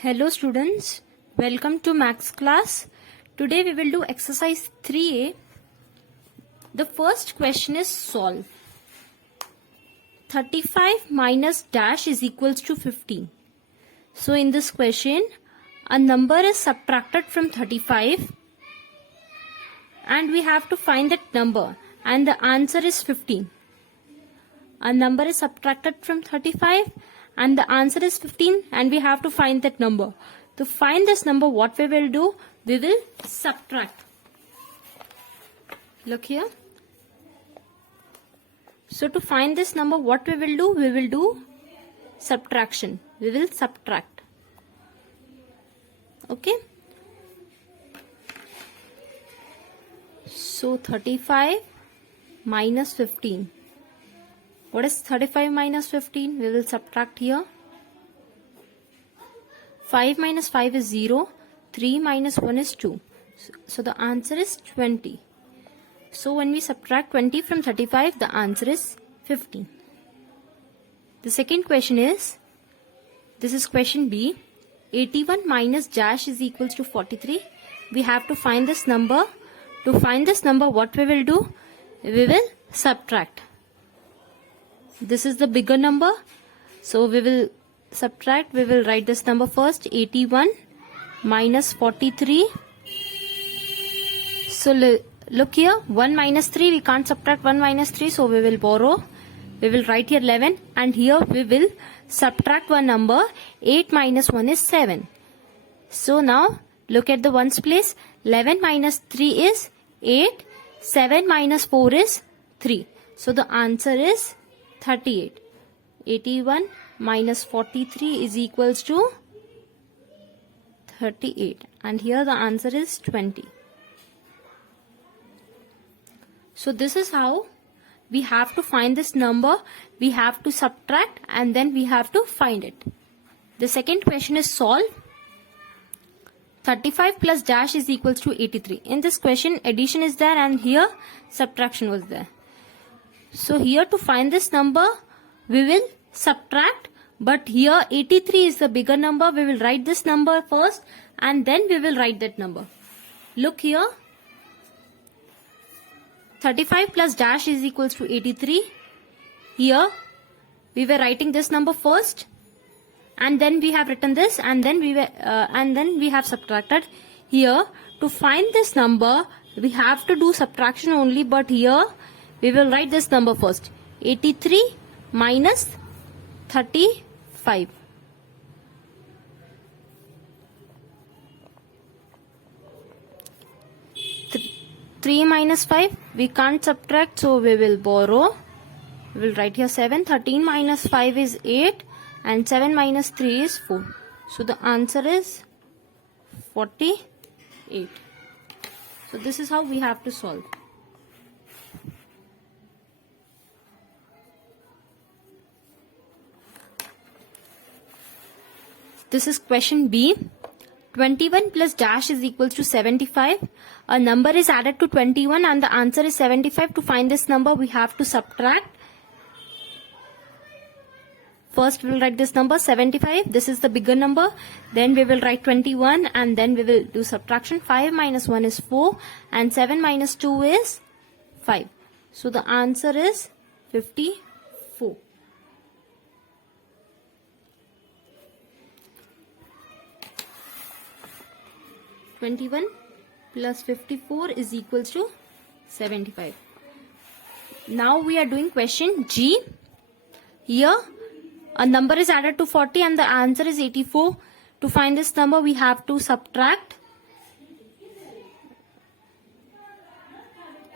Hello students, welcome to Maths class. Today we will do exercise 3A. The first question is solve. 35 minus dash is equals to 15. So in this question, a number is subtracted from 35 and we have to find that number and the answer is 15. A number is subtracted from 35 and the answer is 15 and we have to find that number. To find this number, what we will do? We will subtract. Look here. So to find this number, what we will do? We will do subtraction. We will subtract. Okay. So 35 minus 15. What is 35 minus 15? We will subtract here. 5 minus 5 is 0. 3 minus 1 is 2. So the answer is 20. So when we subtract 20 from 35, the answer is 15. The second question is, this is question B. 81 minus dash is equals to 43. We have to find this number. To find this number, what we will do? We will subtract. This is the bigger number, so we will subtract. We will write this number first. 81 minus 43. So look here, 1 minus 3, we can't subtract 1 minus 3, so we will borrow. We will write here 11 and here we will subtract one number. 8 minus 1 is 7. So now look at the ones place. 11 minus 3 is 8. 7 minus 4 is 3. So the answer is 38. 81 minus 43 is equals to 38. And here the answer is 20. So this is how we have to find this number. We have to subtract and then we have to find it. The second question is solve. 35 plus dash is equals to 83. In this question, addition is there and here subtraction was there. So here to find this number, we will subtract, but here 83 is the bigger number. We will write this number first and then we will write that number. Look here. 35 plus dash is equals to 83. Here we were writing this number first and then we have written this and then we have subtracted. Here to find this number, we have to do subtraction only, but here we will write this number first. 83 minus 35. Three minus 5, we can't subtract, so we will borrow. We will write here 7. 13 minus 5 is 8 and 7 minus 3 is 4. So the answer is 48. So this is how we have to solve. This is question B. 21 plus dash is equals to 75. A number is added to 21 and the answer is 75. To find this number, we have to subtract. First we will write this number 75. This is the bigger number. Then we will write 21 and then we will do subtraction. 5 minus 1 is 4 and 7 minus 2 is 5. So the answer is 54. (21) plus 54 is equals to 75. Now we are doing question G. Here a number is added to 40 and the answer is 84. To find this number, we have to subtract.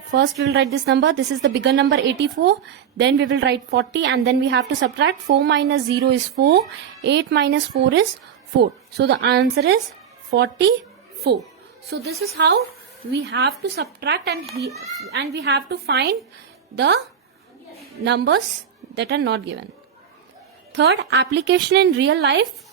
First we will write this number. This is the bigger number 84. Then we will write 40 and then we have to subtract. 4 minus 0 is 4. 8 minus 4 is 4. So the answer is 44. So this is how we have to subtract and we have to find the numbers that are not given. Third, application in real life.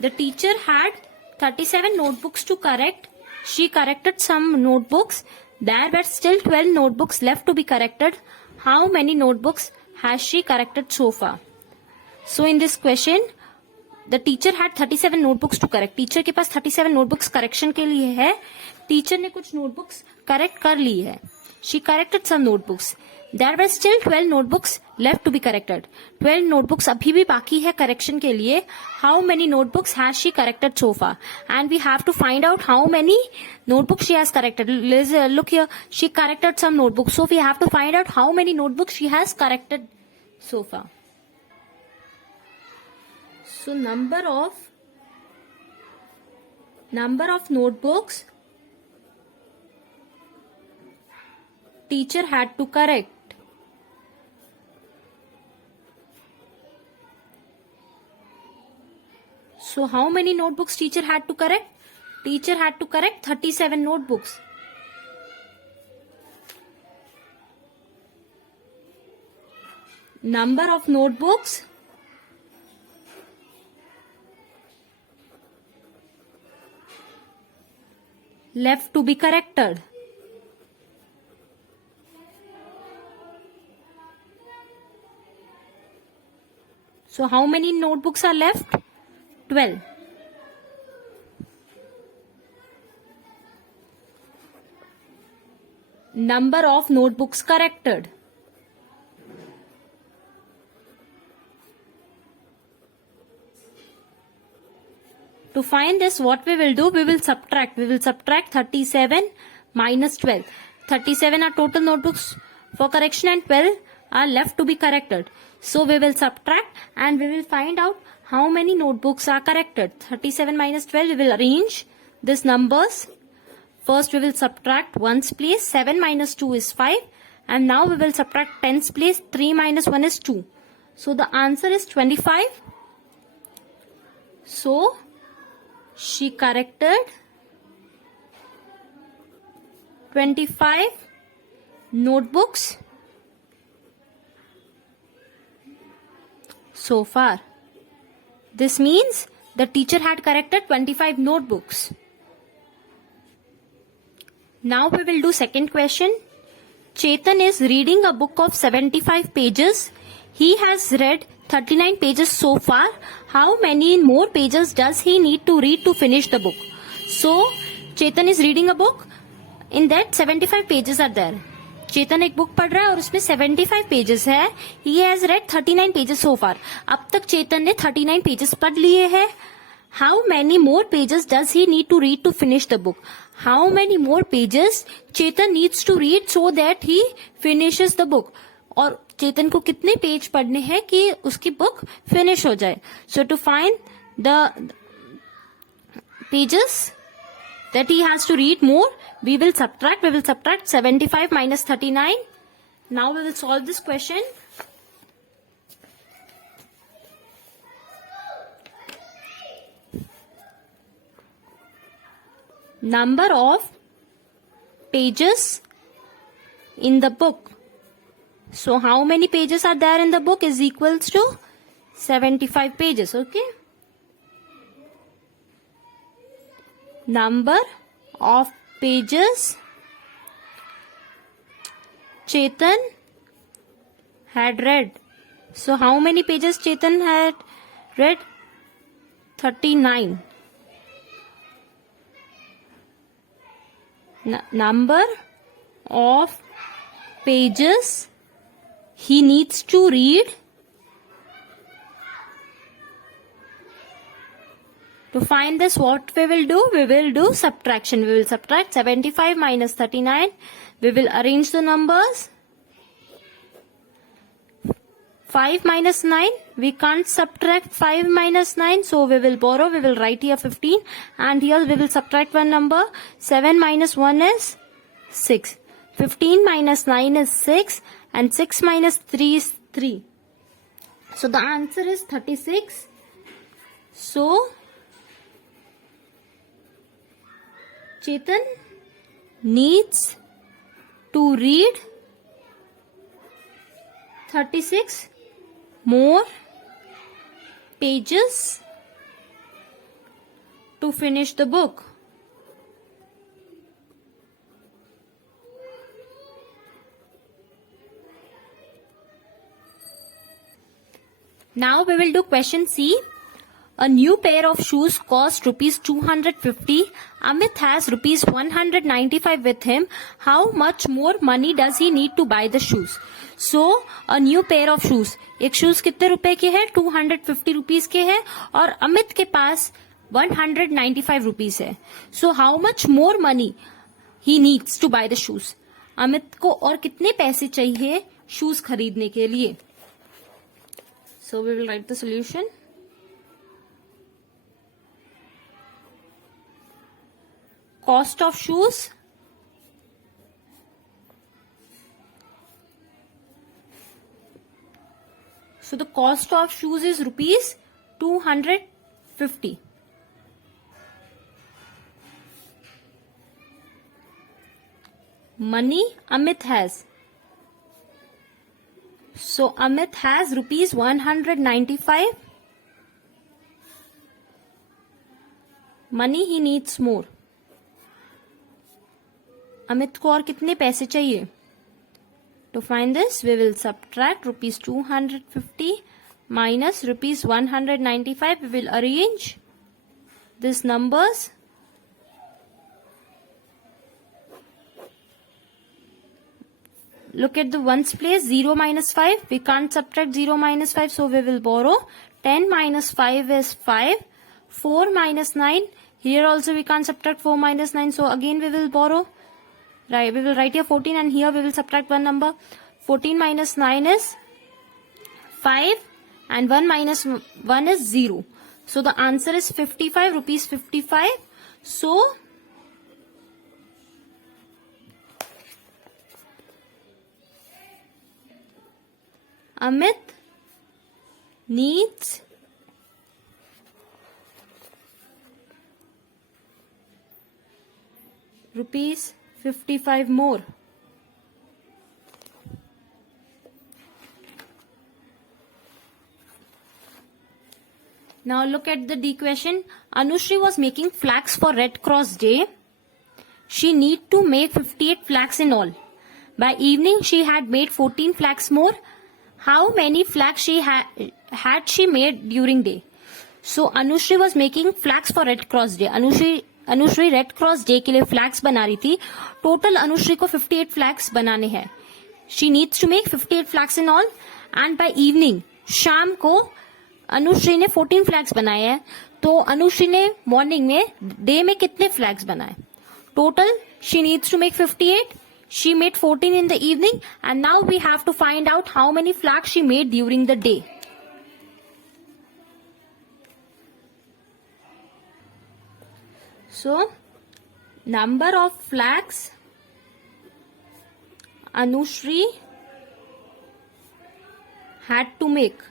The teacher had 37 notebooks to correct. She corrected some notebooks. There were still 12 notebooks left to be corrected. How many notebooks has she corrected so far? So in this question, the teacher had 37 notebooks to correct. Teacher के पास 37 notebooks correction के लिए है. Teacher ने कुछ notebooks correct कर ली है. She corrected some notebooks. There were still 12 notebooks left to be corrected. 12 notebooks अभी भी बाकी है करेक्शन के लिए. How many notebooks has she corrected so far, and we have to find out how many notebooks she has corrected. Look here, she corrected some notebooks, so we have to find out how many notebooks she has corrected so far. So number of notebooks teacher had to correct. So how many notebooks teacher had to correct? Teacher had to correct 37 notebooks. Number of notebooks left to be corrected. So how many notebooks are left? 12. Number of notebooks corrected. To find this, what we will do, we will subtract. We will subtract 37 minus 12. 37 are total notebooks for correction and 12 are left to be corrected. So we will subtract and we will find out how many notebooks are corrected. 37 minus 12, we will arrange these numbers. First we will subtract 1's place. 7 minus 2 is 5. And now we will subtract 10's place. 3 minus 1 is 2. So the answer is 25. So she corrected 25 notebooks so far. This means the teacher had corrected 25 notebooks. Now we will do second question. Chetan is reading a book of 75 pages. He has read 39 pages so far. How many more pages does he need to read to finish the book? So, Chetan is reading a book. In that 75 pages are there. चेतन एक book पढ़ रहा है और उसमें 75 pages है. He has read 39 pages so far. अब तक चेतन ने 39 पेजेस पढ़ लिए हैं. How many more pages does he need to read to finish the book? How many more pages Chetan needs to read so that he finishes the book? और चेतन को कितने page पढ़ने हैं कि उसकी बुक फिनिश हो जाए? So to find the pages that he has to read more, we will subtract 75 minus 39. Now we will solve this question. Number of pages in the book. So how many pages are there in the book is equals to 75 pages. Okay. Number of pages Chetan had read. So how many pages Chetan had read? 39. Number of pages he needs to read to find this. What we will do? We will do subtraction. We will subtract 75 minus 39. We will arrange the numbers. 5 minus 9. We can't subtract 5 minus 9. So we will borrow. We will write here 15. And here we will subtract one number. 7 minus 1 is 6. 15 minus 9 is 6. And 6 minus 3 is 3. So the answer is 36. So Chetan needs to read 36 more pages to finish the book. Now we will do question C. A new pair of shoes cost rupees 250. Amit has rupees 195 with him. How much more money does he need to buy the shoes? So, a new pair of shoes. एक shoes कितने रुपए के है? 250 rupees के है और अमित के पास 195 rupees है. So, how much more money he needs to buy the shoes? Amit को और कितने पैसे चाहिए शूज खरीदने के लिए? So, we will write the solution. Cost of shoes so the cost of shoes is rupees 250. Money Amit has, so Amit has rupees 195. Money he needs more. Amit को और कितने पैसे चाहिए? To find this, we will subtract rupees 250 minus rupees 195. We will arrange these numbers. Look at the ones place, 0 minus 5. We can't subtract 0 minus 5, so we will borrow. 10 minus 5 is 5. 4 minus 9. Here also we can't subtract 4 minus 9, so again we will borrow. Right, we will write here 14 and here we will subtract one number. 14 minus 9 is 5 and 1 minus 1 is 0. So the answer is 55 rupees 55. So Amit needs rupees 55 more. Now look at the D question. Anushri was making flags for Red Cross Day. She need to make 58 flags in all. By evening she had made 14 flags more. How many flags she had she made during day? So Anushri was making flags for Red Cross Day. Anushri Red Cross Day के लिए flags बना रही थी. Total Anushree को 58 flags बनाने हैं. She needs to make 58 flags in all and by evening शाम को अनुश्री ने 14 फ्लैग्स बनाए हैं. तो अनुश्री ने मॉर्निंग में डे में कितने फ्लैग्स बनाए? Total she needs to make 58. She made 14 in the evening and now we have to find out how many flags she made during the day. So, number of flags Anushri had to make.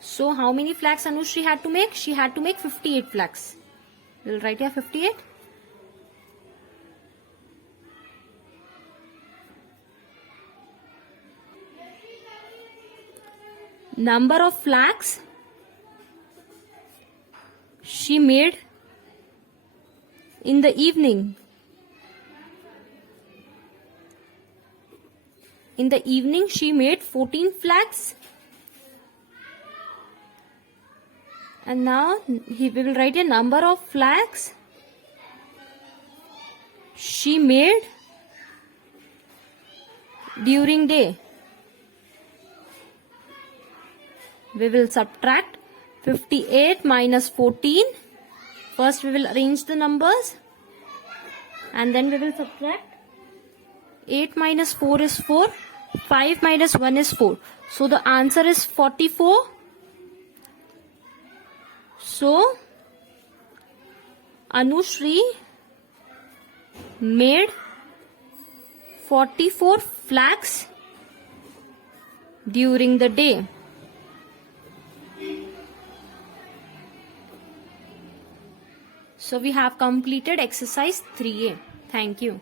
So, how many flags Anushri had to make? She had to make 58 flags. We'll write here 58. Number of flags she made in the evening. In the evening she made 14 flags. And now we will write a number of flags she made during day. We will subtract 58 minus 14. First we will arrange the numbers and then we will subtract. 8 minus 4 is 4. 5 minus 1 is 4. So the answer is 44. So Anushri made 44 flags during the day. So we have completed exercise 3A. Thank you.